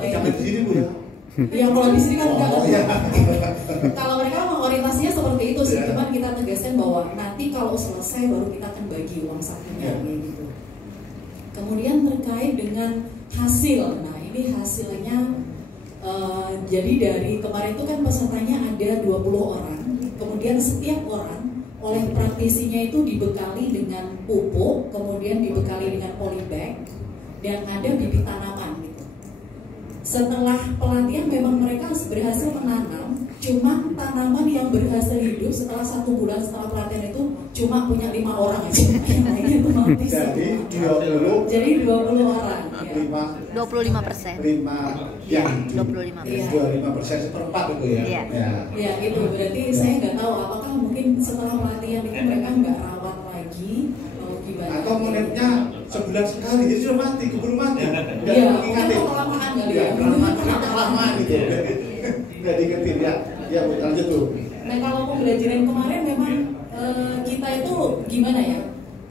Jangan di sini Bu ya. Ya kalau di sini kan enggak. Iya. Kalau mereka memang orientasinya seperti itu sih, cuman kita tegaskan bahwa nanti kalau selesai baru kita akan bagi uang sakunya gitu. Kemudian terkait dengan hasil, nah ini hasilnya jadi dari kemarin itu kan pesertanya ada 20 orang, kemudian setiap orang oleh praktisinya itu dibekali dengan pupuk, kemudian dibekali dengan polybag, dan ada bibit tanaman gitu. Setelah pelatihan memang mereka berhasil menanam, cuma tanaman yang berhasil hidup setelah 1 bulan setelah pelatihan itu cuma punya 5 orang aja. Yang lainnya itu mati semua. Jadi 20 orang. Ya. 25%. 5 yang 25% seperempat itu ya. Iya. Ya itu berarti saya nggak tahu apakah mungkin setelah pelatihan itu mereka nggak rawat lagi atau gimana. Atau menitnya sebulan sekali jadi sudah mati, keburu mati. Iya, mungkin kelamaan kali ya. Kelamaan gitu. Nggak diingetin ya. Ya lanjut tuh. Nah kalau pembelajaran kemarin memang kita itu gimana ya?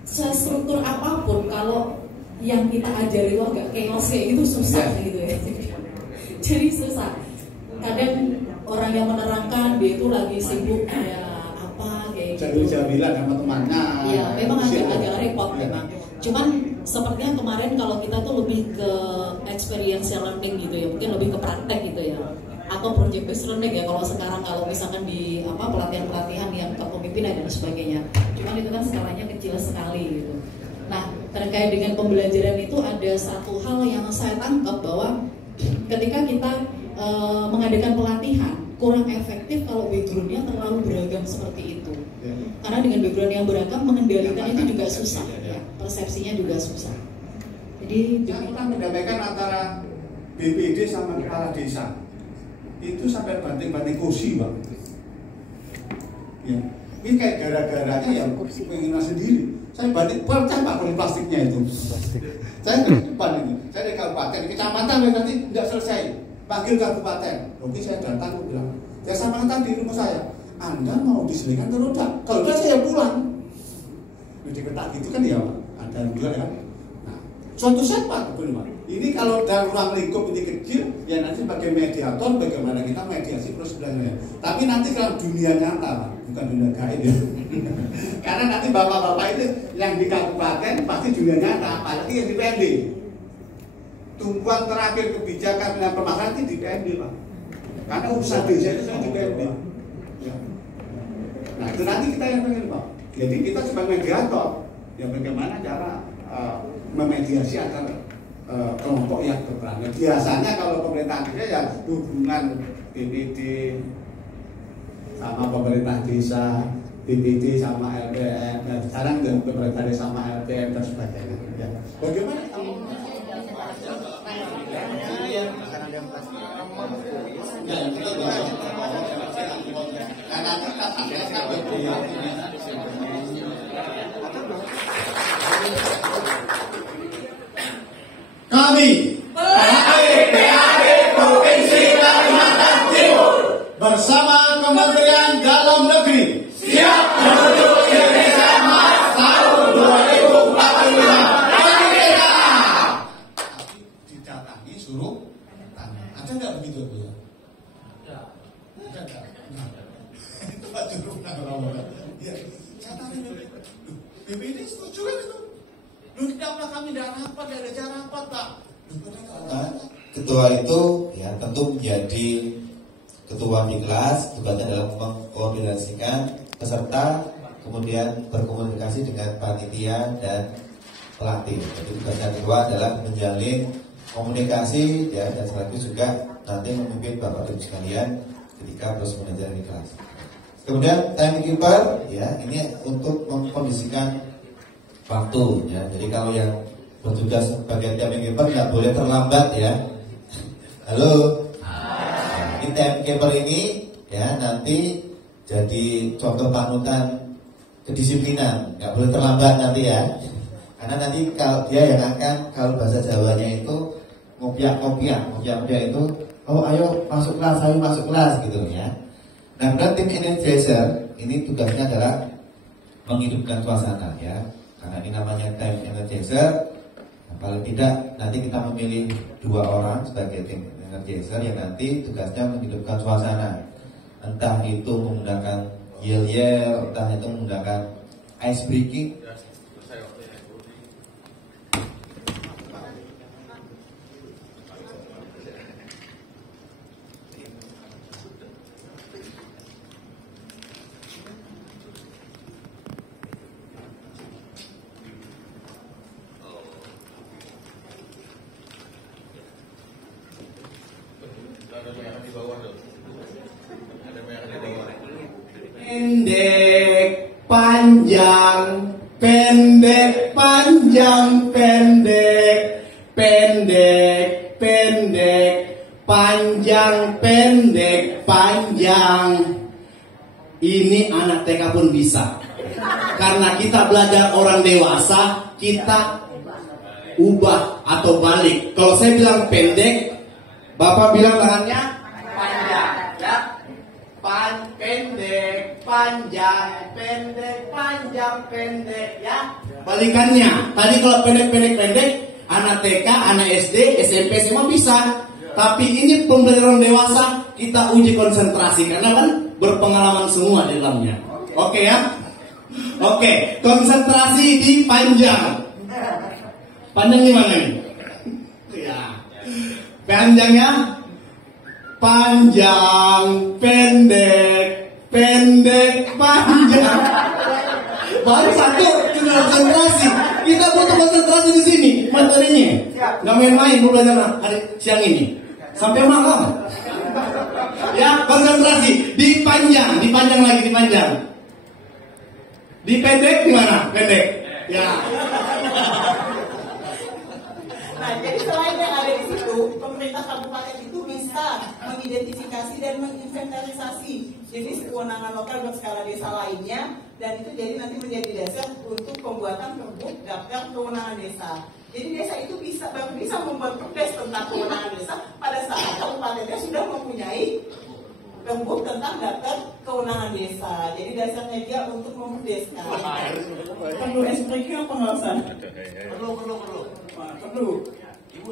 Sestruktur apapun kalau yang kita ajari itu agak chaos kayak gitu susah gitu ya. Jadi susah. Kadang orang yang menerangkan dia itu lagi sibuk kayak apa kayak gitu. Jabilan sama temannya. Iya, memang agak repot memang. Cuman sepertinya kemarin kalau kita tuh lebih ke experiential learning gitu ya, mungkin lebih ke praktek gitu ya. Atau project based learning ya kalau sekarang kalau misalkan di pelatihan-pelatihan yang kepemimpinan dan sebagainya. Cuman itu kan skalanya kecil sekali gitu. Nah, terkait dengan pembelajaran itu ada satu hal yang saya tangkap bahwa ketika kita mengadakan pelatihan kurang efektif kalau backgroundnya terlalu beragam seperti itu. Karena dengan background yang beragam mengendalikan itu juga susah, ya. Persepsinya juga susah. Jadi kita mendamaikan antara BPD sama kepala desa itu sampai banting-banting kursi Bang. Ya. Ini kayak gara-garanya yang pengen sendiri. Saya banting pecah Pak kulit plastiknya itu. Saya ke depan ini, saya di kabupaten, di kecamatan nanti tidak selesai. Panggil kabupaten, oke saya datang, aku bilang, jasa marga di rumah saya. Anda mau diselingkan atau tidak? Kalau tidak saya pulang. Di ketak gitu kan ya, ada juga ya. Nah, suatu saat Pak, ini kalau dalam ruang lingkup ini kecil, ya nanti sebagai mediator bagaimana kita mediasi prosesnya. Tapi nanti kalau dunia nyata, bukan dunia gaib ya. Karena nanti bapak-bapak itu yang di kabupaten pasti dunia nyata, apalagi yang di PMD. Tumpuan terakhir kebijakan dengan permasalahan itu di PMD Pak. Karena urusan desa itu saya di PMD. Ya. Nah itu nanti kita yang pengen Pak. Jadi kita sebagai mediator, ya bagaimana cara memediasi antara kelompok yang berperan. Biasanya kalau pemerintah desa ya hubungan BPD sama pemerintah desa, BPD sama LPM, dan sekarang dengan pemerintah desa sama LPM dan sebagainya. Ya. Bagaimana kalau kami PAD Provinsi Kalimantan Timur bersama Kementerian Dalam Negeri siap menuju Indonesia Emas tahun 2045. Didatangi suruh tanya. Ada nggak begitu Bu ya? Ada nggak? Itu Pak Juru ya, saya tanya BPD setuju kan itu? Lu tidak kami tidak rapat, tidak ada cara rapat Pak. Ketua itu ya tentu menjadi ketua di kelas, tugasnya adalah mengkoordinasikan peserta, kemudian berkomunikasi dengan panitia dan pelatih. Jadi tugasnya kedua adalah menjalin komunikasi ya, dan sekaligus juga nanti memimpin Bapak Ibu sekalian ketika terus mengajar di kelas. Kemudian timekeeper ya, ini untuk mengkondisikan waktu ya. Jadi kalau yang bertugas sebagai timekeeper nggak boleh terlambat ya. Halo. Nah, ini timekeeper ini ya nanti jadi contoh panutan kedisiplinan, nggak boleh terlambat nanti ya. Karena nanti kalau dia yang akan, kalau bahasa Jawanya itu ngopiak itu, oh ayo masuk kelas gitu ya. Nah, kemudian tim energizer ini tugasnya adalah menghidupkan suasana ya. Karena ini namanya time energizer, Nah, paling tidak nanti kita memilih 2 orang sebagai tim energizer yang nanti tugasnya menghidupkan suasana. Entah itu menggunakan yel-yel, entah itu menggunakan ice breaking. Pendek, panjang, pendek, panjang, pendek, pendek, pendek, panjang, pendek, panjang. Ini anak TK pun bisa. Karena kita belajar orang dewasa, kita ubah atau balik. Kalau saya bilang pendek, Bapak bilang tangannya panjang, ya. Pendek, panjang, pendek, panjang, pendek, ya. Balikannya. Tadi kalau pendek, anak TK, anak SD, SMP, semua bisa. Tapi ini pembelajaran dewasa, kita uji konsentrasi karena kan berpengalaman semua di dalamnya. Oke ya? Oke, konsentrasi di panjang. Panjang di mana nih? Ya. Panjangnya panjang, pendek, pendek, panjang. Baru satu, kita konsentrasi. Kita butuh konsentrasi di sini materinya. Nggak main-main belajar hari siang ini sampai malam. Ya, konsentrasi di panjang lagi, di panjang. Di pendek gimana? Pendek. Ya. Nah, jadi selain yang ada di situ, pemerintah kabupaten itu bisa mengidentifikasi dan menginventarisasi jenis kewenangan lokal berskala desa lainnya, dan itu jadi nanti menjadi dasar untuk pembuatan perbuk daftar kewenangan desa. Jadi desa itu baru bisa membuat perdes tentang kewenangan desa pada saat kabupatennya sudah mempunyai perbuk tentang daftar kewenangan desa. Jadi dasarnya dia untuk memerdeskan. Perlu SPK apa nggak usah? Perlu. Ibu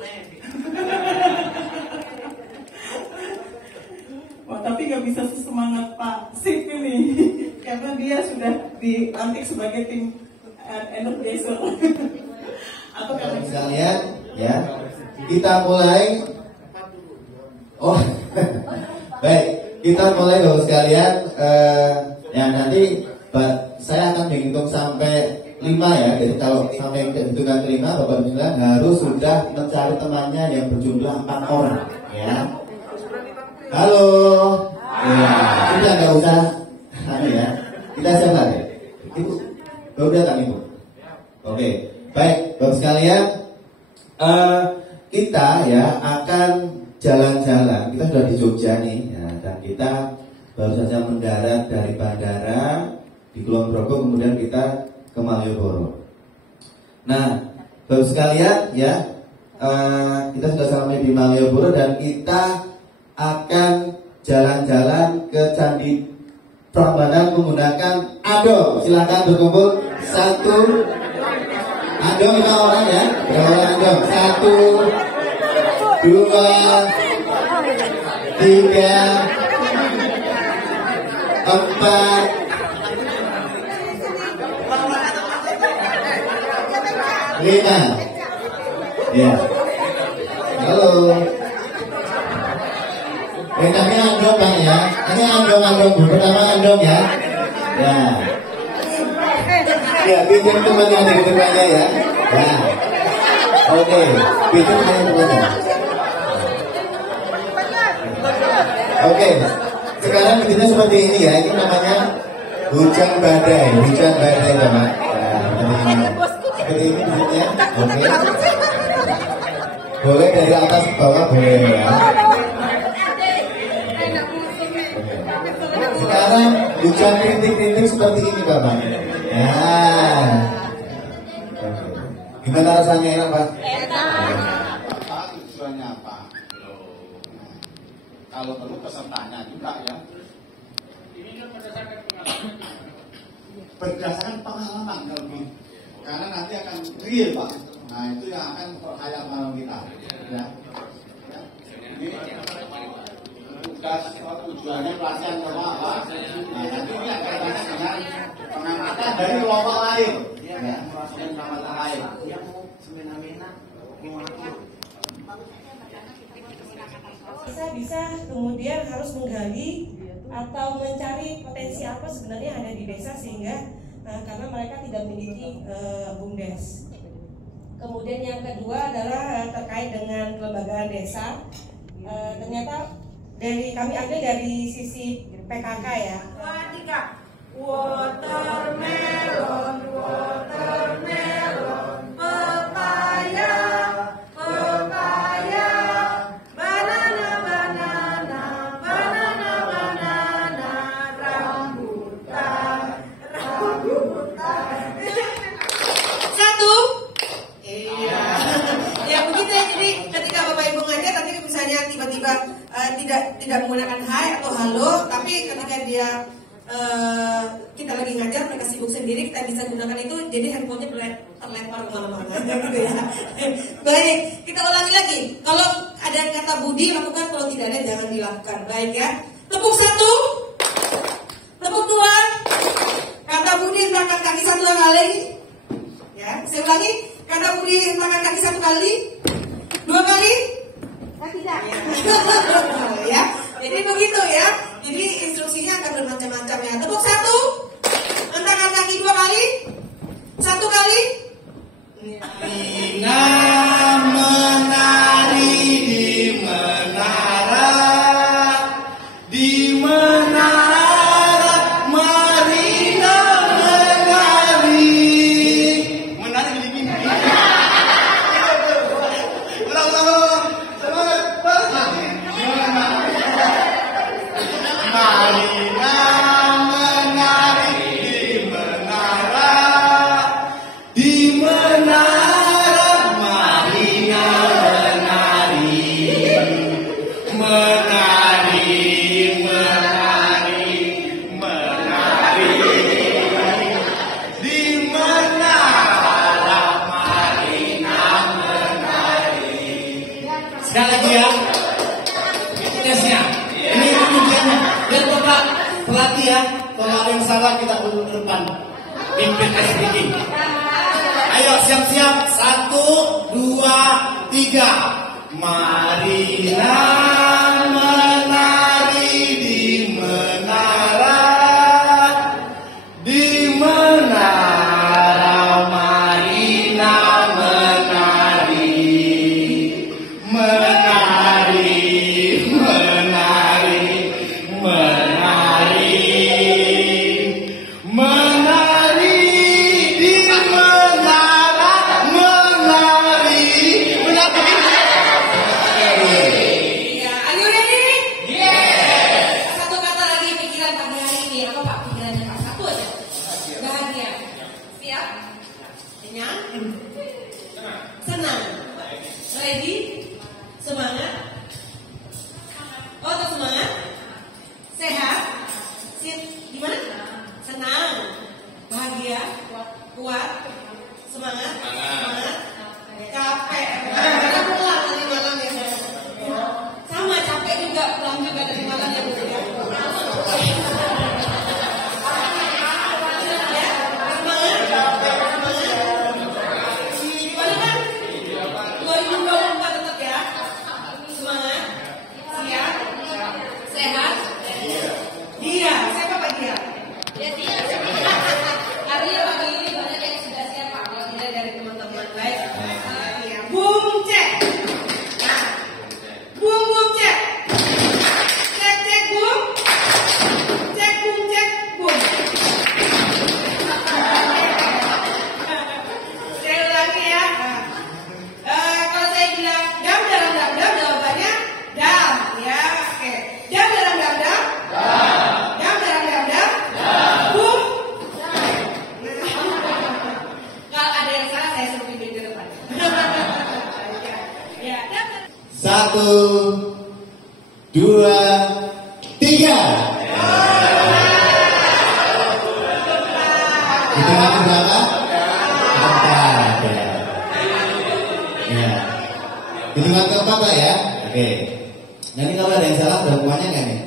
Wah, tapi nggak bisa sesemangat Pak Sip ini, karena dia sudah dilantik sebagai tim energizer. Atau kalau sekalian, ya, kita mulai. Oh, baik, kita mulai dulu sekalian. Ya nanti saya akan menghitung sampai 5 ya. Jadi kalau sampai hitungan 5, Bapak Bismillah harus sudah mencari temannya yang berjumlah 4 orang, ya. Halo, ya, sudah nggak usah, ya. Kita siapa ya? Ibu, udah kan Ibu? Oke, baik, Bapak sekalian, kita ya akan jalan-jalan. Kita sudah di Jogja nih, ya, dan kita baru saja mendarat dari bandara di Kulon Progo, kemudian kita ke Malioboro. Nah, Bapak sekalian, ya, kita sudah sampai di Malioboro dan kita akan jalan-jalan ke Candi Prambanan menggunakan Ado. Silakan berkumpul. 1 Ado 5 orang ya. Berapa orang Ado? 1, 2, 3, 4. Lina, ya. Halo. Ini andong Bang ya. Ini andong pertama andong ya. Ya. Ya, bikin temannya ada di depannya ya. Ya. Oke, bikin temannya. Oke. Sekarang bikinnya seperti ini ya. Ini namanya hujan badai Bapak. Seperti ini bikinnya. Oke. Boleh dari atas ke bawah boleh ya. Sekarang hujan rintik-rintik seperti ini Bapak. Ya. Gimana rasanya, enak Pak? Pak, tujuannya apa? Kalau perlu pesertanya juga ya. Berdasarkan pengalaman kalau gitu. Karena nanti akan real Pak. Nah itu yang akan memperkaya malam kita. Ya. Ini tugas tujuannya pelatihan apa? Nah nanti ini akan dengan pengamatan dari kelompok lain. Ya, pengamatan lain. Bisa kemudian harus menggali atau mencari potensi apa sebenarnya yang ada di desa sehingga karena mereka tidak memiliki BUMDes. Kemudian yang kedua adalah terkait dengan kelembagaan desa. Ternyata kami ambil dari sisi PKK ya. Watermelon, pepaya, tiba-tiba tidak menggunakan hai atau halo, tapi ketika dia kita lagi ngajar mereka sibuk sendiri, kita bisa gunakan itu, jadi handphonenya terlempar kemana-mana gitu ya. Baik, kita ulangi lagi. Kalau ada kata budi lakukan, kalau tidak ada jangan dilakukan. Baik ya. Tepuk 1, tepuk 2. Kata budi hentakan kaki 1 kali. Ya, saya ulangi. Kata budi hentakan kaki 1 kali, 2 kali. Tidak. Ya, jadi begitu ya. Jadi instruksinya akan bermacam-macam ya. Tepuk 1, hentakan kaki 2 kali, 1 kali. Menari di menara, Marina menari. Menari di mimpi. Marina menari di menara, Marina menari di menara, Marina menari. Sekali lagi ya, itu tesnya. Ini kemudiannya. Dan Bapak pelatih ya, kalau ada yang salah kita duduk ke depan, pimpin SPG. Ayo siap-siap, 1, 2, 3. Marina menari di menara, Marina menari di menara, Ya, are you ready? Yes. Satu kata lagi pikiran pagi hari ini. Apa Pak pikirannya Pak? Satu aja. Bahagia. Siap? Kenyang? Senang. Ready? Semangat? Oh, tetap semangat? Sehat? Gimana? Senang? Bahagia? Kuat? Semangat? Capek? Karena pulang dari malam ya. Sama capek juga, pulang juga dari malam ya Bu ya. Gimana kan? 2024 tetap ya. Semangat, siap, sehat. Dia, siapa Pak Dia? Artinya pagi ini banyak yang sudah siap Pak. Kalau tidak dari teman-teman baik. Bum cek. Bum cek. Cek cek bum. Cek bum cek bum. Saya ulangi ya. Kalau saya bilang dam jawabannya dam ya. Oke. Dam bum. Kalau ada yang salah saya suruh pimpin ke depan. Ya, dam. 1, 2, 3. Hitungan berapa? 4. Debat keempat Pak ya. Oke. Nah ini kalau ada yang salah ada hukumannya nggak nih?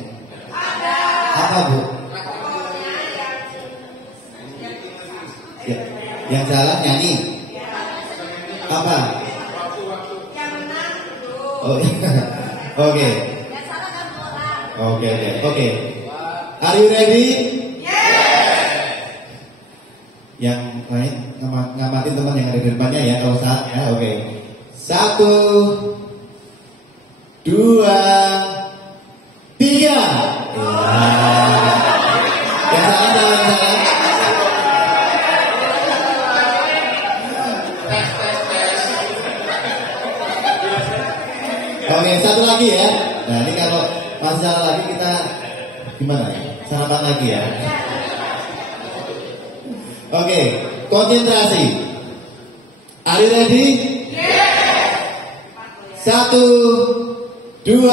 Ada. Apa Bu? Ya, yang salah nyanyi. Apa? Yang menang itu. Oh, oke. Yang salah kan orang. Oke. Are you ready? Yes. Yang lain ngamatin teman yang ada di depannya ya kalau saat ya. Oke. 1, 2, 3. Yang salah. Oke, satu lagi ya. Nah ini kalau masih salah lagi kita gimana? Sarapan lagi ya. Oke, konsentrasi. Are you ready? Yes. 1, 2,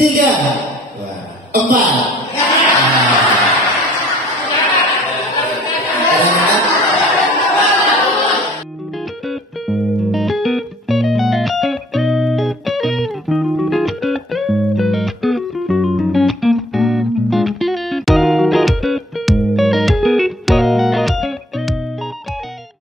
3. 4.